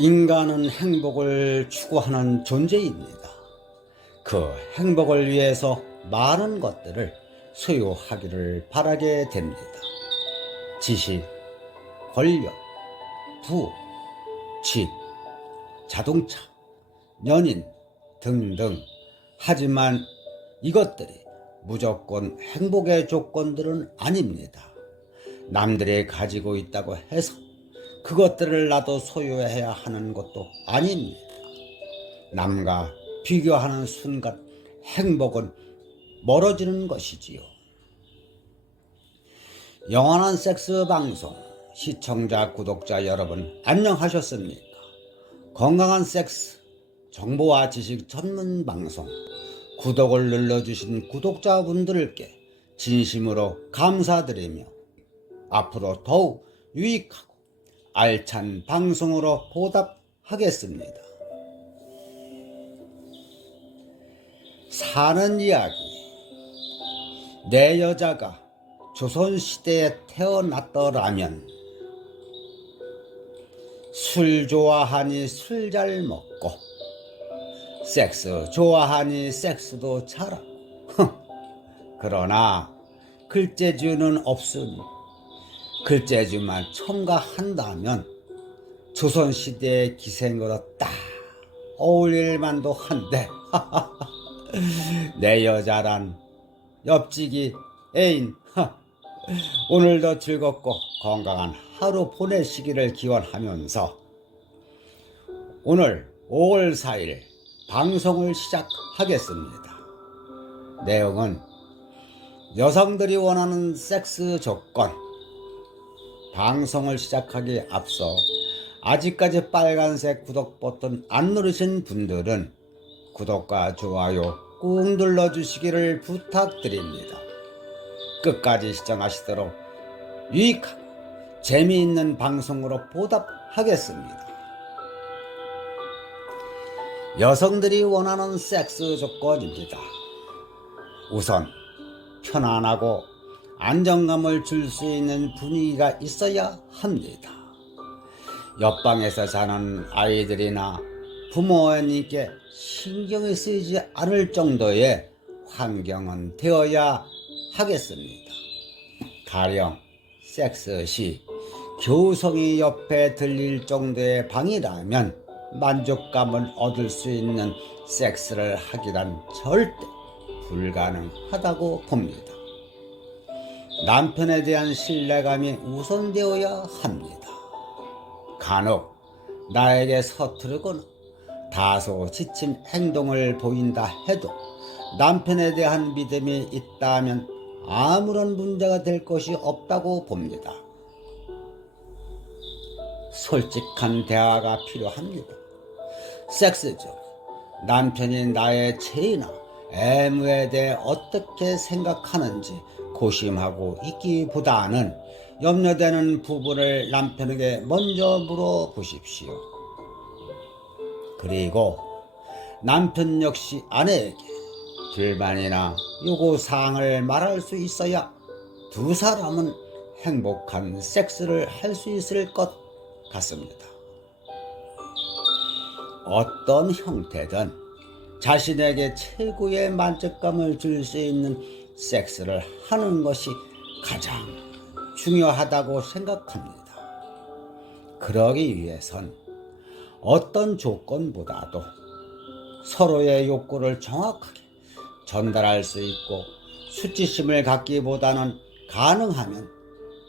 인간은 행복을 추구하는 존재입니다. 그 행복을 위해서 많은 것들을 소유하기를 바라게 됩니다. 지식, 권력, 부, 집, 자동차, 연인 등등. 하지만 이것들이 무조건 행복의 조건들은 아닙니다. 남들이 가지고 있다고 해서 그것들을 나도 소유해야 하는 것도 아닙니다. 남과 비교하는 순간 행복은 멀어지는 것이지요. 영원한 섹스 방송 시청자, 구독자 여러분 안녕하셨습니까? 건강한 섹스 정보와 지식 전문 방송 구독을 눌러주신 구독자분들께 진심으로 감사드리며 앞으로 더욱 유익하고 알찬 방송으로 보답하겠습니다. 사는 이야기. 내 여자가 조선시대에 태어났더라면 술 좋아하니 술 잘 먹고 섹스 좋아하니 섹스도 잘하고 그러나 글재주는 없으니 글재주만 첨가한다면 조선시대의 기생으로 딱 어울릴 만도 한데 내 여자란 옆지기 애인 오늘도 즐겁고 건강한 하루 보내시기를 기원하면서 오늘 5월 4일 방송을 시작하겠습니다. 내용은 여성들이 원하는 섹스 조건. 방송을 시작하기에 앞서 아직까지 빨간색 구독 버튼 안 누르신 분들은 구독과 좋아요 꾹 눌러주시기를 부탁드립니다. 끝까지 시청하시도록 유익하고 재미있는 방송으로 보답하겠습니다. 여성들이 원하는 섹스 조건입니다. 우선 편안하고 안정감을 줄 수 있는 분위기가 있어야 합니다. 옆방에서 자는 아이들이나 부모님께 신경이 쓰이지 않을 정도의 환경은 되어야 하겠습니다. 가령 섹스 시 교성이 옆에 들릴 정도의 방이라면 만족감을 얻을 수 있는 섹스를 하기란 절대 불가능하다고 봅니다. 남편에 대한 신뢰감이 우선되어야 합니다. 간혹 나에게 서투르거나 다소 지친 행동을 보인다 해도 남편에 대한 믿음이 있다면 아무런 문제가 될 것이 없다고 봅니다. 솔직한 대화가 필요합니다. 섹스 중 남편이 나의 체이나 애무에 대해 어떻게 생각하는지 고심하고 있기보다는 염려되는 부분을 남편에게 먼저 물어보십시오. 그리고 남편 역시 아내에게 불만이나 요구사항을 말할 수 있어야 두 사람은 행복한 섹스를 할 수 있을 것 같습니다. 어떤 형태든 자신에게 최고의 만족감을 줄 수 있는 섹스를 하는 것이 가장 중요하다고 생각합니다. 그러기 위해선 어떤 조건보다도 서로의 욕구를 정확하게 전달할 수 있고 수치심을 갖기보다는 가능하면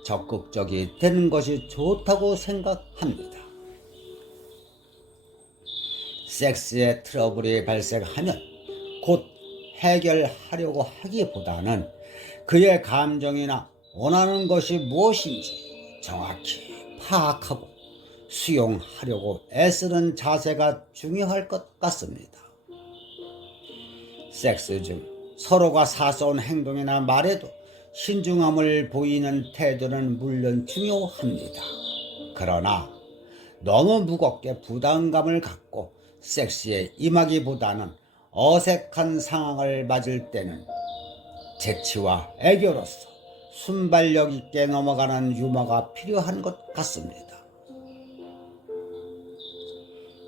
적극적이 되는 것이 좋다고 생각합니다. 섹스에 트러블이 발생하면 곧 해결하려고 하기보다는 그의 감정이나 원하는 것이 무엇인지 정확히 파악하고 수용하려고 애쓰는 자세가 중요할 것 같습니다. 섹스 중 서로가 사소한 행동이나 말에도 신중함을 보이는 태도는 물론 중요합니다. 그러나 너무 무겁게 부담감을 갖고 섹스에 임하기보다는 어색한 상황을 맞을 때는 재치와 애교로서 순발력 있게 넘어가는 유머가 필요한 것 같습니다.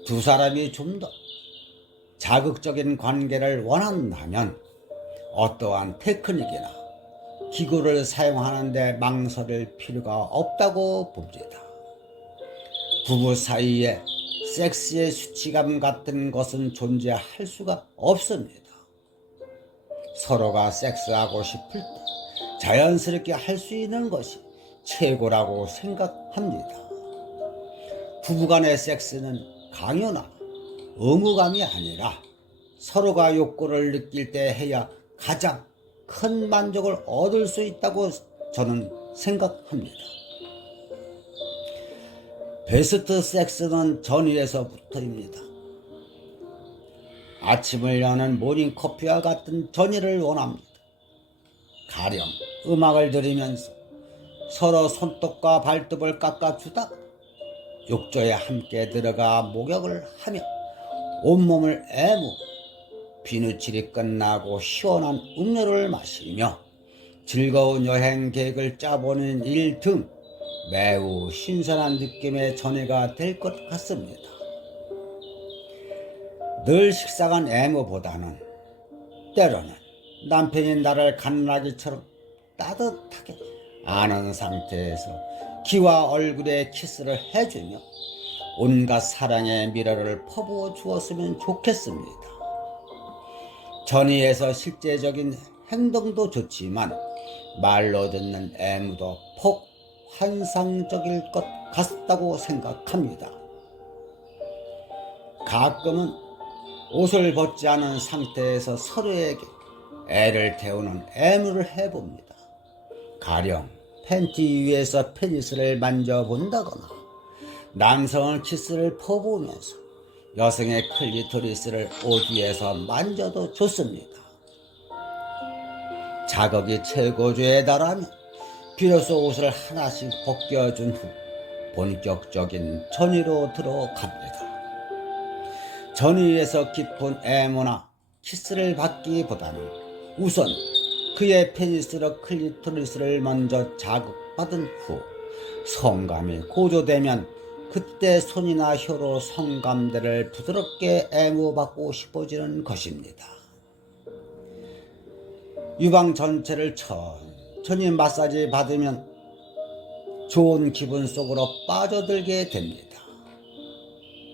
두 사람이 좀 더 자극적인 관계를 원한다면 어떠한 테크닉이나 기구를 사용하는데 망설일 필요가 없다고 봅니다. 부부 사이에 섹스의 수치감 같은 것은 존재할 수가 없습니다. 서로가 섹스하고 싶을 때 자연스럽게 할 수 있는 것이 최고라고 생각합니다. 부부간의 섹스는 강요나 의무감이 아니라 서로가 욕구를 느낄 때 해야 가장 큰 만족을 얻을 수 있다고 저는 생각합니다. 베스트 섹스는 전의에서부터입니다. 아침을 여는 모닝커피와 같은 전의를 원합니다. 가령 음악을 들으면서 서로 손톱과 발톱을 깎아주다가 욕조에 함께 들어가 목욕을 하며 온몸을 비누칠이 끝나고 시원한 음료를 마시며 즐거운 여행 계획을 짜보는 일 등 매우 신선한 느낌의 전회가 될 것 같습니다. 늘 식상한 애무보다는 때로는 남편이 나를 갓나기처럼 따뜻하게 아는 상태에서 귀와 얼굴에 키스를 해주며 온갖 사랑의 미러를 퍼부어 주었으면 좋겠습니다. 전의에서 실제적인 행동도 좋지만 말로 듣는 애무도 폭 환상적일 것 같다고 생각합니다. 가끔은 옷을 벗지 않은 상태에서 서로에게 애를 태우는 애무를 해봅니다. 가령 팬티 위에서 페니스를 만져본다거나 남성의 키스를 퍼부으면서 여성의 클리토리스를 옷 위에서 만져도 좋습니다. 자극이 최고조에 달하면 비로소 옷을 하나씩 벗겨준 후 본격적인 전의로 들어갑니다. 전의에서 깊은 애무나 키스를 받기보다는 우선 그의 페니스로 클리토리스를 먼저 자극받은 후 성감이 고조되면 그때 손이나 혀로 성감대를 부드럽게 애무받고 싶어지는 것입니다. 유방 전체를 천천히 마사지 받으면 좋은 기분 속으로 빠져들게 됩니다.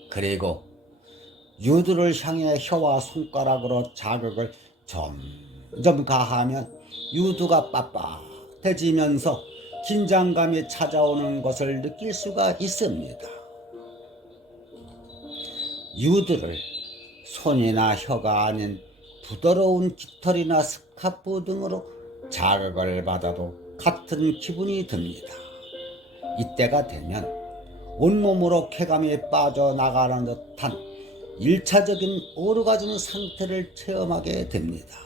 그리고 유두를 향해 혀와 손가락으로 자극을 점점 가하면 유두가 빳빳해지면서 긴장감이 찾아오는 것을 느낄 수가 있습니다. 유두를 손이나 혀가 아닌 부드러운 깃털이나 스카프 등으로 자극을 받아도 같은 기분이 듭니다. 이때가 되면 온몸으로 쾌감이 빠져나가는 듯한 1차적인 오르가즘 상태를 체험하게 됩니다.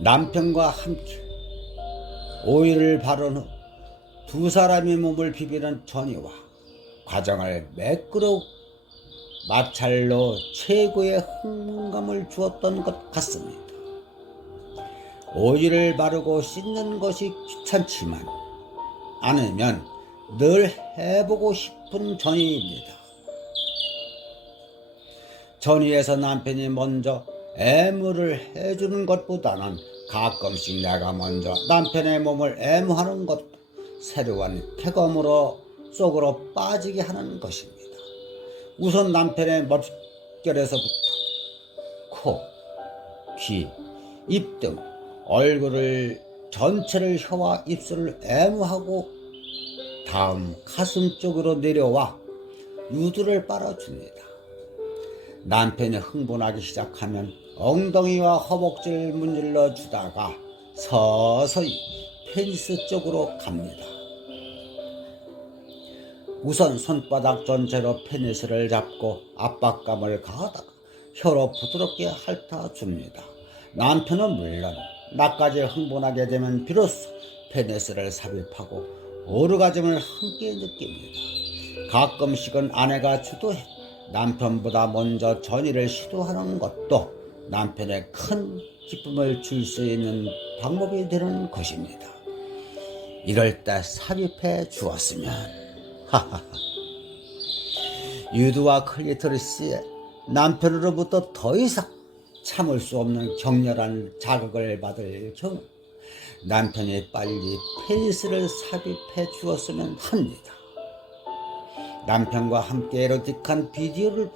남편과 함께 오일을 바른 후 두 사람의 몸을 비비는 전이와 과정을 매끄러운 마찰로 최고의 흥분감을 주었던 것 같습니다. 오일을 바르고 씻는 것이 귀찮지만 않으면 늘 해보고 싶은 전이입니다. 전이에서 남편이 먼저 애무를 해주는 것보다는 가끔씩 내가 먼저 남편의 몸을 애무하는 것도 새로운 쾌감으로 속으로 빠지게 하는 것입니다. 우선 남편의 머릿결에서부터 코, 귀, 입 등 얼굴을 전체를 혀와 입술을 애무하고 다음 가슴 쪽으로 내려와 유두를 빨아줍니다. 남편이 흥분하기 시작하면 엉덩이와 허벅지를 문질러 주다가 서서히 페니스 쪽으로 갑니다. 우선 손바닥 전체로 페니스를 잡고 압박감을 가하다가 혀로 부드럽게 핥아줍니다. 남편은 물론 나까지 흥분하게 되면 비로소 페니스를 삽입하고 오르가즘을 함께 느낍니다. 가끔씩은 아내가 주도해 남편보다 먼저 전의를 시도하는 것도 남편에 큰 기쁨을 줄 수 있는 방법이 되는 것입니다. 이럴 때 삽입해 주었으면. 하하하. 유두와 클리토리스의 남편으로부터 더 이상 참을 수 없는 격렬한 자극을 받을 경우 남편이 빨리 페니스를 삽입해 주었으면 합니다. 남편과 함께 에로틱한 비디오를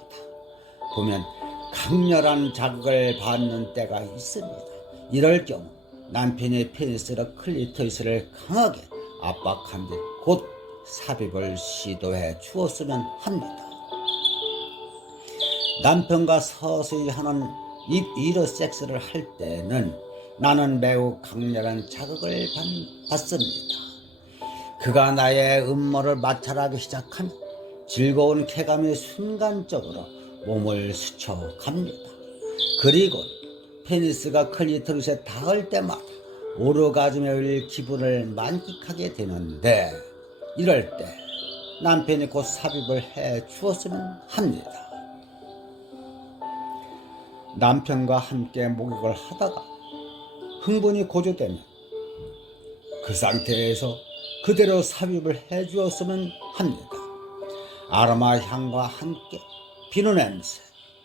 보면 강렬한 자극을 받는 때가 있습니다. 이럴 경우 남편이 페니스로 클리토리스를 강하게 압박한 뒤 곧 삽입을 시도해 주었으면 합니다. 남편과 서서히 하는 입 위로 섹스를 할 때는 나는 매우 강렬한 자극을 받습니다. 그가 나의 음모를 마찰하기 시작하면 즐거운 쾌감이 순간적으로 몸을 스쳐갑니다. 그리고 페니스가 클리토리스에 닿을 때마다 오르가즘의 기분을 만끽하게 되는데 이럴 때 남편이 곧 삽입을 해 주었으면 합니다. 남편과 함께 목욕을 하다가 흥분이 고조되면 그 상태에서 그대로 삽입을 해 주었으면 합니다. 아로마 향과 함께 비누 냄새,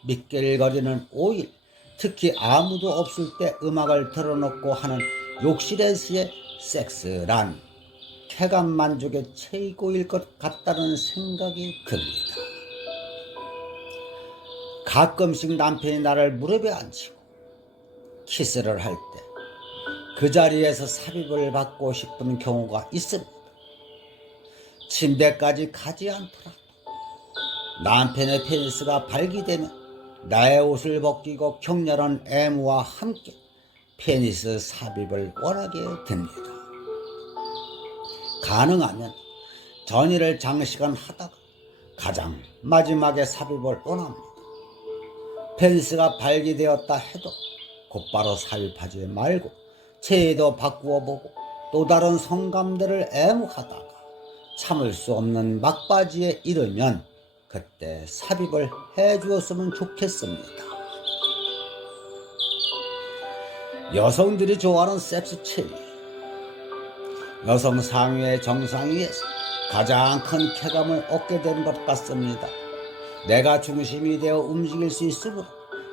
미끌거리는 오일, 특히 아무도 없을 때 음악을 틀어놓고 하는 욕실에서의 섹스란 쾌감 만족의 최고일 것 같다는 생각이 듭니다. 가끔씩 남편이 나를 무릎에 앉히고 키스를 할 때 그 자리에서 삽입을 받고 싶은 경우가 있습니다. 침대까지 가지 않더라도 남편의 페니스가 발기되면 나의 옷을 벗기고 격렬한 애무와 함께 페니스 삽입을 원하게 됩니다. 가능하면 전일을 장시간 하다가 가장 마지막에 삽입을 원합니다. 페니스가 발기되었다 해도 곧바로 삽입하지 말고 체에도 바꾸어 보고 또 다른 성감대를 애무하다가 참을 수 없는 막바지에 이르면 그때 삽입을 해 주었으면 좋겠습니다. 여성들이 좋아하는 섹스 체위. 여성 상위의 정상위에서 가장 큰 쾌감을 얻게 된 것 같습니다. 내가 중심이 되어 움직일 수 있으므로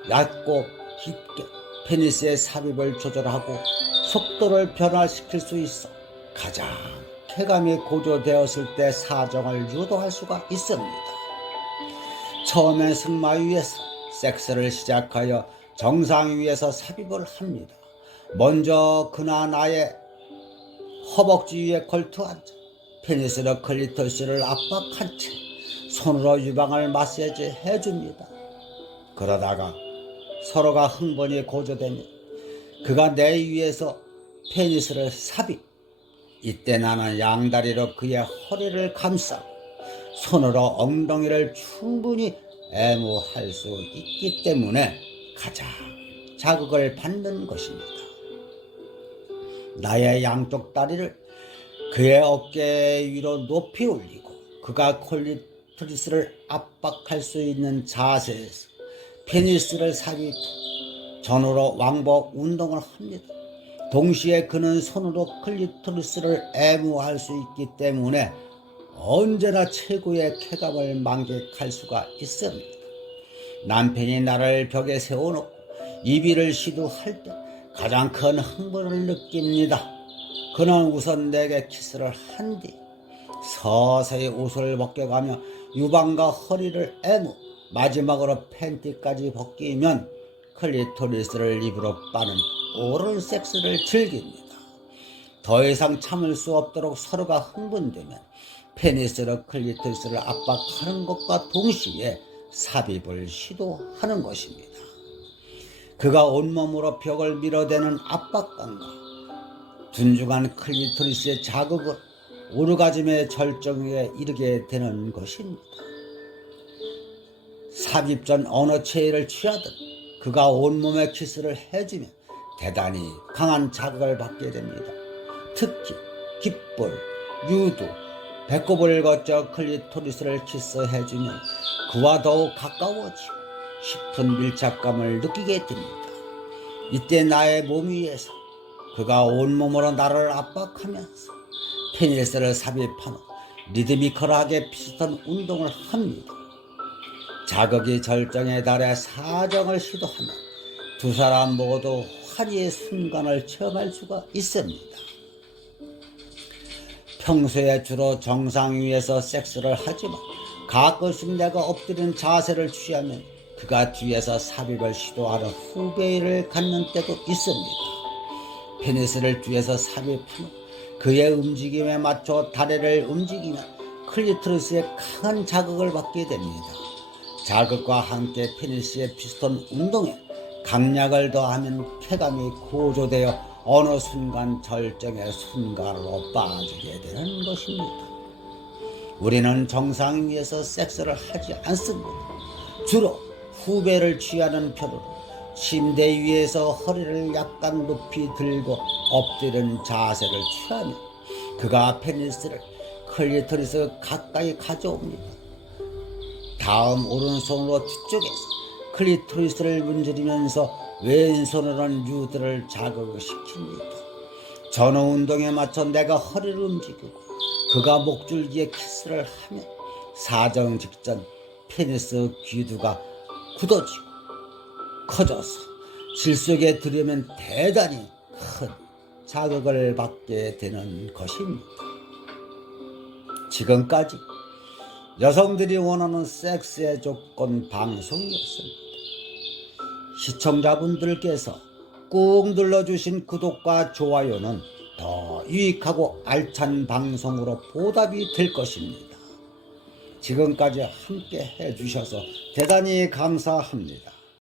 얇고 깊게 페니스의 삽입을 조절하고 속도를 변화시킬 수 있어 가장 쾌감이 고조되었을 때 사정을 유도할 수가 있습니다. 처음엔 승마 위에서 섹스를 시작하여 정상 위에서 삽입을 합니다. 먼저 그나 나의 허벅지 위에 걸터 앉아 페니스로 클리토리스를 압박한 채 손으로 유방을 마사지 해줍니다. 그러다가 서로가 흥분이 고조되면 그가 내 위에서 페니스를 삽입. 이때 나는 양다리로 그의 허리를 감싸고 손으로 엉덩이를 충분히 애무할 수 있기 때문에 가장 자극을 받는 것입니다. 나의 양쪽 다리를 그의 어깨 위로 높이 올리고 그가 클리토리스를 압박할 수 있는 자세에서 페니스를 삽입 전후로 왕복 운동을 합니다. 동시에 그는 손으로 클리토리스를 애무할 수 있기 때문에 언제나 최고의 쾌감을 만끽할 수가 있습니다. 남편이 나를 벽에 세워놓고 이비를 시도할 때 가장 큰 흥분을 느낍니다. 그는 우선 내게 키스를 한 뒤 서서히 옷을 벗겨가며 유방과 허리를 애무 마지막으로 팬티까지 벗기면 클리토리스를 입으로 빠는 오럴 섹스를 즐깁니다. 더 이상 참을 수 없도록 서로가 흥분되면 페니스로 클리토리스를 압박하는 것과 동시에 삽입을 시도하는 것입니다. 그가 온몸으로 벽을 밀어대는 압박감과 둔중한 클리토리스의 자극을 오르가즘의 절정에 이르게 되는 것입니다. 삽입 전 어느 체위를 취하든 그가 온몸에 키스를 해주면 대단히 강한 자극을 받게 됩니다. 특히 깃볼, 유두, 배꼽을 거쳐 클리토리스를 키스해주면 그와 더욱 가까워지고 깊은 밀착감을 느끼게 됩니다. 이때 나의 몸 위에서 그가 온몸으로 나를 압박하면서 페니스를 삽입한 후 리드미컬하게 비슷한 운동을 합니다. 자극이 절정에 달해 사정을 시도하면 두 사람 모두 환희의 순간을 체험할 수가 있습니다. 평소에 주로 정상 위에서 섹스를 하지만 가끔씩 내가 엎드린 자세를 취하면 그가 뒤에서 삽입을 시도하는 후배를 갖는 때도 있습니다. 페니스를 뒤에서 삽입한 후 그의 움직임에 맞춰 다리를 움직이면 클리토리스에 강한 자극을 받게 됩니다. 자극과 함께 페니스의 비슷한 운동에 강약을 더하면 쾌감이 고조되어 어느 순간 절정의 순간으로 빠지게 되는 것입니다. 우리는 정상 위에서 섹스를 하지 않습니다. 주로 후배를 취하는 편으로 침대 위에서 허리를 약간 높이 들고 엎드린 자세를 취하며 그가 페니스를 클리토리스 가까이 가져옵니다. 다음 오른손으로 뒤쪽에서 클리토리스를 문지르면서 왼손으로는 유두를 자극시킵니다. 전후 운동에 맞춰 내가 허리를 움직이고 그가 목줄기에 키스를 하면 사정 직전 페니스 귀두가 굳어지고 커져서 질속에 들으면 대단히 큰 자극을 받게 되는 것입니다. 지금까지 여성들이 원하는 섹스의 조건 방송이었습니다. 시청자분들께서 꾹 눌러주신 구독과 좋아요는 더 유익하고 알찬 방송으로 보답이 될 것입니다. 지금까지 함께 해주셔서 대단히 감사합니다.